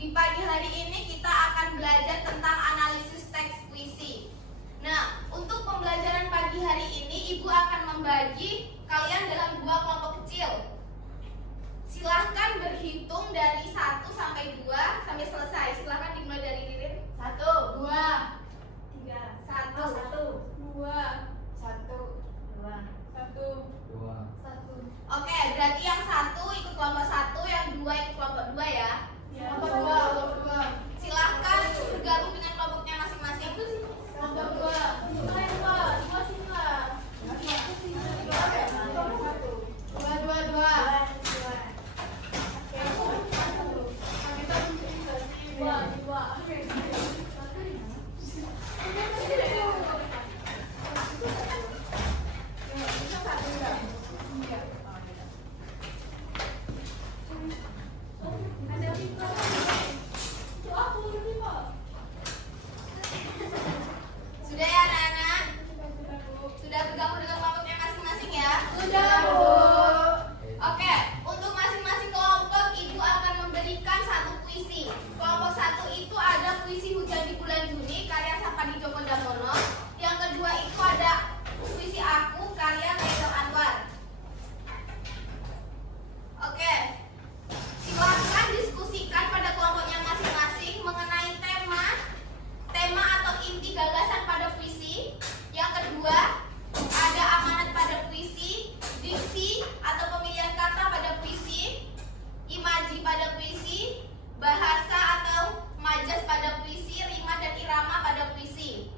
Di pagi hari ini kita akan belajar tentang analisis teks puisi. Nah, untuk pembelajaran pagi hari ini, Ibu akan membagi kalian dalam dua kelompok kecil. Silahkan berhitung dari 1 sampai 2 sampai selesai. Silahkan dimulai dari Ririn. 1, 2, 3, 1, 2, 1. Oke, berarti yang 1 ikut kelompok 1, yang 2 ikut kelompok 2 ya. Kelompok 2. Silahkan bergabung dengan kelompoknya masing-masing. Kelompok 2. Sudah ya anak-anak? Sudah bergabung dengan kelompoknya masing-masing ya? Sudah, Bu. Oke, untuk masing-masing kelompok Ibu akan memberikan satu puisi. Kelompok 1 itu ada puisi Hujan di Bulan Juni karya Sapadi Djoko Damono. Yang kedua itu ada puisi Aku karya Faisal Anwar. Oke, silakan diskusikan pada kelompoknya masing-masing mengenai tema atau inti gagasan pada puisi. Yang kedua, ada amanat pada puisi, diksi atau pemilihan kata pada puisi, imaji pada puisi, bahasa atau majas pada puisi, rima dan irama pada puisi.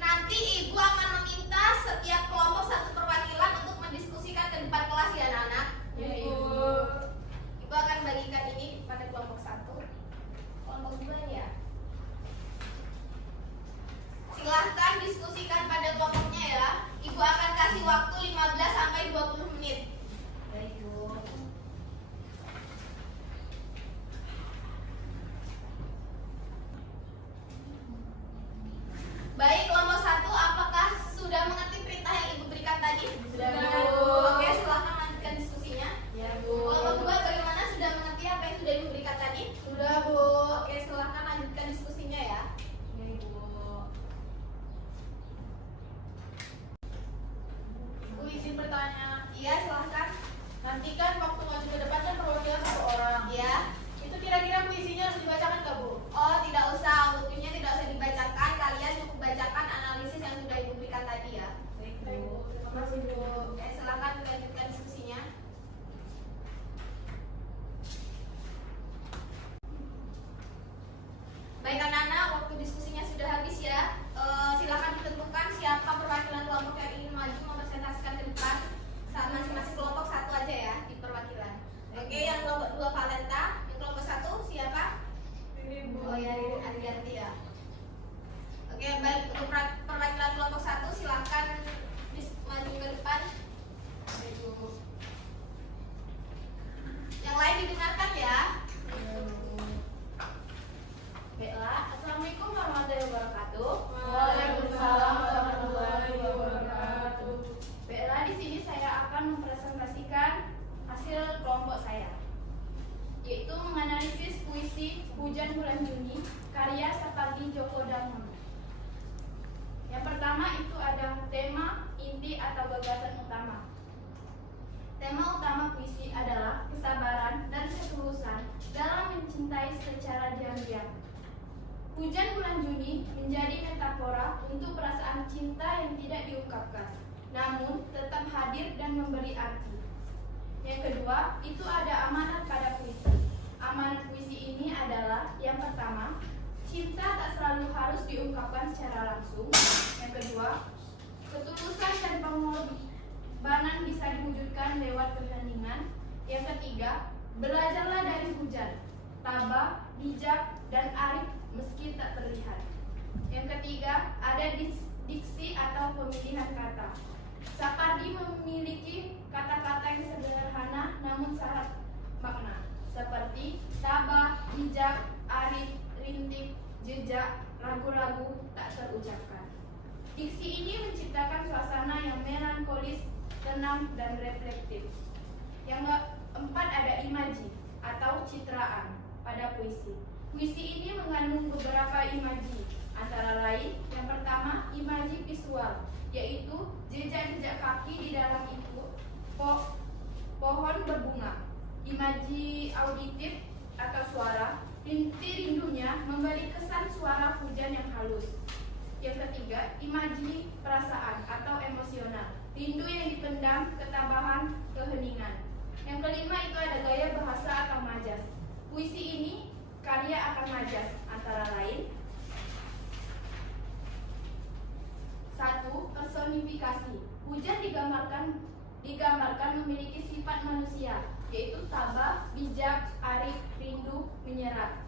Nanti Ibu akan meminta setiap kelompok satu perwakilan untuk mendiskusikan ke depan kelas ya anak-anak. Ya, Ibu. Ibu akan bagikan ini pada kelompok 1. Kelompok 2 ya. Silahkan diskusikan pada kelompoknya ya. Ibu akan kasih waktu 15 sampai 20 menit. Baik, Bu. Baik, kelompok 1, apakah sudah mengerti perintah yang Ibu berikan tadi? Sudah, Bu. Oke, silahkan lanjutkan diskusinya. Ya, Bu. Kelompok 2 bagaimana, sudah mengerti apa yang sudah Ibu berikan tadi? Sudah, Bu. Oke, silahkan lanjutkan diskusinya ya. Ya, Ibu. Bu, izin bertanya. Iya, silahkan. Nanti kan waktu maju ke depan kan perwakilan 1 orang. Iya. Itu kira-kira puisinya harus dibacakan nggak, Bu? Oh, tidak usah. Untuknya tidak usah dibacakan. Kalian cukup bacakan analisis yang sudah Ibu berikan tadi ya. Baik, Bu. Terima kasih, Bu. Oke, silakan lanjutkan diskusinya. Baik anak-anak, waktu diskusinya sudah habis ya. Silakan ditentukan siapa perwakilan kelompok yang ingin maju mempresentasikan ke depan. Saat masing-masing kelompok 1 aja ya di perwakilan. Oke, yang kelompok 2 Valenta, yang kelompok 1 siapa? Ini, Bu. Oh ya, Arianti ya. Oke, baik, untuk perwakilan kelompok 1 silakan maju ke depan. Baik, Bu. Yang lain didengarkan ya. Ya, Bu. Baiklah, Assalamualaikum warahmatullahi wabarakatuh. Waalaikumsalam warahmatullahi wabarakatuh. Baiklah, di sini saya akan mempresentasikan hasil kelompok saya, yaitu menganalisis puisi Hujan Bulan Juni karya Sapadi Djoko Damono. Yang pertama itu ada tema, inti atau gagasan utama. Tema utama puisi adalah kesabaran dan ketulusan dalam mencintai secara diam-diam. Hujan bulan Juni menjadi metafora untuk perasaan cinta yang tidak diungkapkan, namun tetap hadir dan memberi arti. Yang kedua, itu ada amanat pada puisi. Amanat puisi ini adalah yang pertama, cinta tak selalu harus diungkapkan secara langsung. Yang kedua, ketulusan dan pengorbanan bisa diwujudkan lewat keheningan. Yang ketiga, belajarlah dari hujan, tabah, bijak, dan arif meski tak terlihat. Yang ketiga, ada diksi atau pemilihan kata. Sapardi memiliki kata-kata yang sederhana namun syarat makna, seperti tabah, bijak, arif, rintik, jejak, ragu-ragu, tak terucapkan. Diksi ini menciptakan suasana yang melankolis, tenang, dan reflektif. Yang keempat ada imaji atau citraan pada puisi. Puisi ini mengandung beberapa imaji, antara lain yang pertama imaji visual, yaitu jejak-jejak kaki di dalam itu pohon berbunga. Imaji auditif atau suara, rindu-rindunya memberi kesan suara hujan yang halus. Yang ketiga, imaji perasaan atau emosional, rindu yang dipendam, ketabahan, keheningan. Yang kelima itu ada gaya bahasa atau majas. Puisi ini karya akan majas, antara lain 1. Personifikasi. Hujan digambarkan memiliki sifat manusia, yaitu tabah, bijak, arif, rindu, menyerap.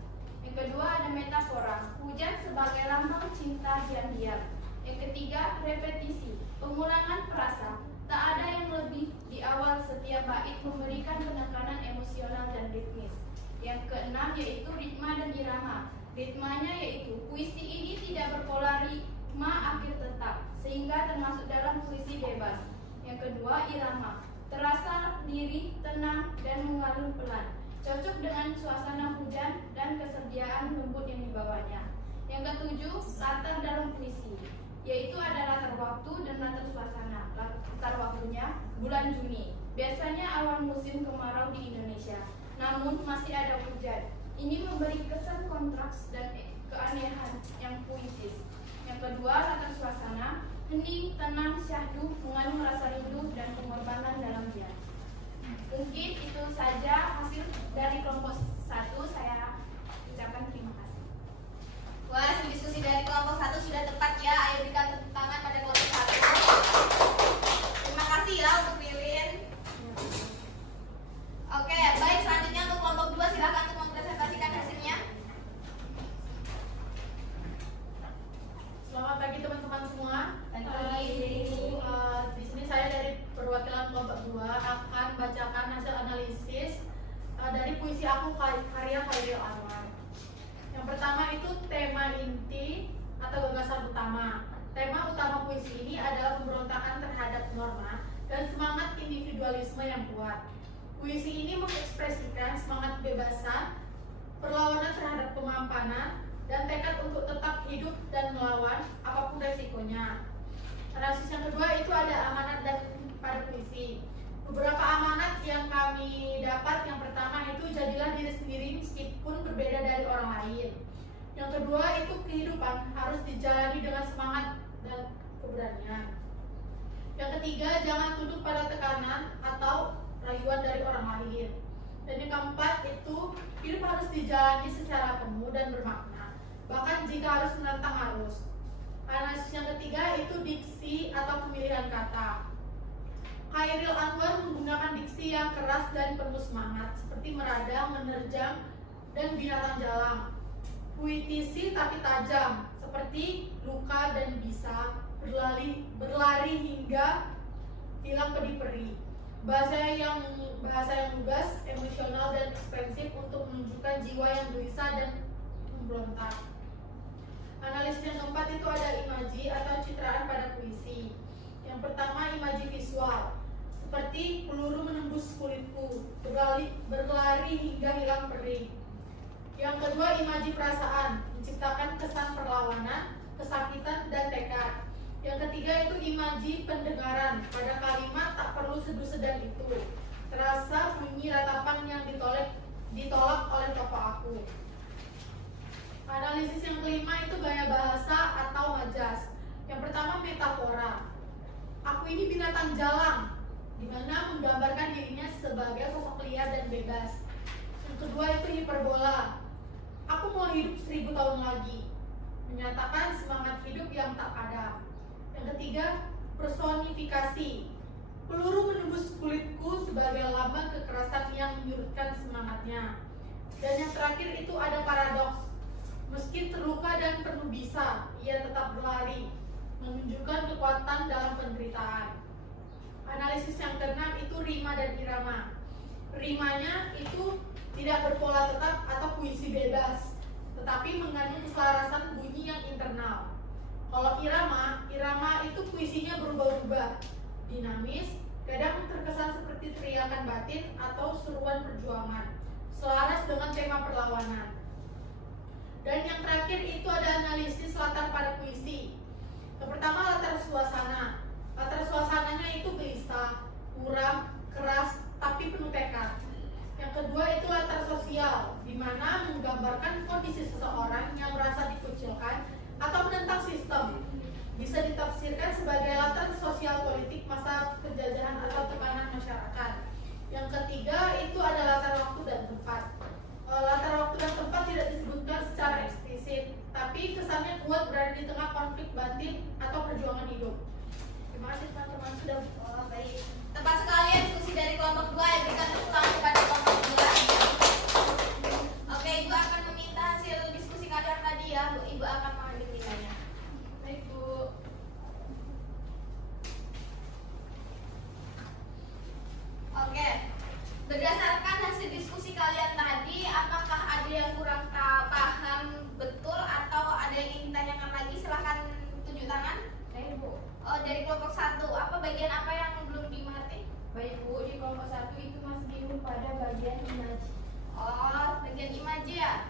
Yang kedua ada metafora. Hujan sebagai lambang cinta diam-diam. Yang ketiga repetisi, pengulangan frasa. Tak ada yang lebih, di awal setiap bait memberikan penekanan emosional dan ritmis. Yang keenam yaitu ritma dan irama. Ritmanya yaitu puisi ini tidak berpolarima akhir tetap, sehingga termasuk dalam puisi bebas. Yang kedua irama, terasa lirih, tenang, dan mengalun pelan, cocok dengan suasana hujan dan kesediaan lembut yang dibawanya. Yang ketujuh, latar dalam puisi, yaitu ada latar waktu dan latar suasana. Latar waktunya bulan Juni, biasanya awal musim kemarau di Indonesia, namun masih ada hujan. Ini memberi kesan kontras dan keanehan yang puitis. Yang kedua, latar suasana, hening, tenang, syahdu, mengandung rasa rindu dan pengorbanan dalam dia. Mungkin itu saja hasil dari kelompok 1. Saya ucapkan terima kasih. Wah, hasil diskusi dari kelompok 1 sudah tepat ya. Ayo berikan tepuk tangan pada kelompok 1. Terima kasih ya untuk Lilin. Oke, baik, selanjutnya untuk kelompok 2 silakan untuk mempresentasikan hasilnya. Selamat pagi teman-teman semua. Pagi. Di sini saya dari perwakilan kelompok 2 akan bacakan hasil analisis dari puisi aku karya Khairil Anwar. Yang pertama itu tema inti atau gagasan utama. Tema utama puisi ini adalah pemberontakan terhadap norma dan semangat individualisme yang kuat. Puisi ini mengekspresikan semangat kebebasan, perlawanan terhadap kemampanan, dan tekad untuk tetap hidup dan melawan apapun resikonya. Analisis yang kedua itu ada amanat dan pada puisi. Beberapa amanat yang kami dapat, yang pertama itu jadilah diri sendiri meskipun berbeda dari orang lain. Yang kedua itu kehidupan harus dijalani dengan semangat dan keberanian. Yang ketiga, jangan tunduk pada tekanan atau rayuan dari orang lain. Dan yang keempat itu hidup harus dijalani secara penuh dan bermakna, bahkan jika harus menentang arus. Analisis yang ketiga itu diksi atau pemilihan kata. Khairil Anwar menggunakan diksi yang keras dan penuh semangat, seperti meradang, menerjang, dan binatang jalang. Puitisi tapi tajam, seperti luka dan bisa berlari hingga hilang peri-peri. Bahasa yang lugas, emosional, dan ekspresif untuk menunjukkan jiwa yang gelisah dan memberontak. Analisis yang keempat itu ada imaji atau citraan pada puisi. Yang pertama imaji visual, seperti peluru menembus kulitku, berlari hingga hilang perih. Yang kedua imaji perasaan, menciptakan kesan perlawanan, kesakitan, dan tekad. Yang ketiga itu imaji pendengaran, pada kalimat tak perlu sedu-sedan itu, terasa bunyi ratapan yang ditolak oleh tokoh aku. Analisis yang kelima itu gaya bahasa atau majas. Yang pertama metafora. Aku ini binatang jalang, di mana menggambarkan dirinya sebagai sosok liar dan bebas. Yang kedua itu hiperbola. Aku mau hidup 1000 tahun lagi, menyatakan semangat hidup yang tak padam. Yang ketiga, personifikasi. Peluru menembus kulitku sebagai lambang kekerasan yang menyurutkan semangatnya. Dan yang terakhir itu ada paradoks. Meski terluka dan penuh bisa, ia tetap berlari, menunjukkan kekuatan dalam penderitaan. Analisis yang keenam itu rima dan irama. Rimanya itu tidak berpola tetap atau puisi bebas, tetapi mengandung keselarasan bunyi yang internal. Kalau irama itu puisinya berubah-ubah, dinamis, kadang terkesan seperti teriakan batin atau seruan perjuangan, selaras dengan tema perlawanan. Dan yang terakhir itu ada analisis latar pada puisi. Yang pertama latar suasana. Latar suasananya itu gelisah, muram, keras, tapi penuh tekad. Yang kedua itu latar sosial, di mana menggambarkan kondisi seseorang yang merasa dikucilkan atau menentang sistem. Bisa ditafsirkan sebagai latar sosial politik masa penjajahan atau tekanan masyarakat. Yang ketiga itu ada latar waktu dan tempat. Latar waktu dan tempat tidak disebutkan secara eksplisit, tapi kesannya kuat berada di tengah konflik batin atau perjuangan hidup. Terima kasih teman-teman sudah Baik, tepat sekali ya diskusi dari kelompok 2 yang berikan tepuk tangan kepada kelompok 2. Oke, Ibu akan meminta hasil diskusi kalian tadi ya, Bu. Ibu akan mengambil nilainya. Baik, Bu. Oke, berdasarkan hasil diskusi kalian tadi, apakah ada yang kurang paham betul atau ada yang ingin ditanyakan lagi? Silahkan tunjuk tangan. Baik, Bu. Oh, dari kelompok 1, apa bagian apa yang belum dimengerti? Baik, Bu, di kelompok 1 itu masih bingung pada bagian imaji. Oh, bagian imaji ya.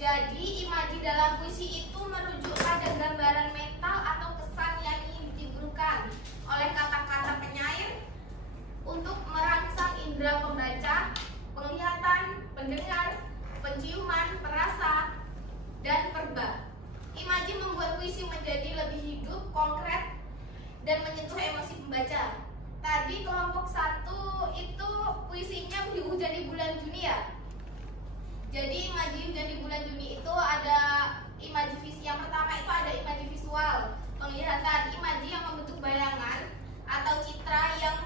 Jadi imaji dalam puisi itu merujuk pada gambaran mental atau kesan yang ingin ditimbulkan oleh kata-kata penyair untuk merangsang indera pembaca, penglihatan, pendengar, penciuman, perasa, dan perba. Imaji membuat puisi menjadi lebih hidup, konkret, dan menyentuh emosi pembaca. Tadi kelompok 1 itu puisinya Hujan di Bulan Juni ya. Jadi imaji Hujan di Bulan Juni itu ada imaji visual. Yang pertama itu ada imaji visual, penglihatan, imaji yang membentuk bayangan atau citra yang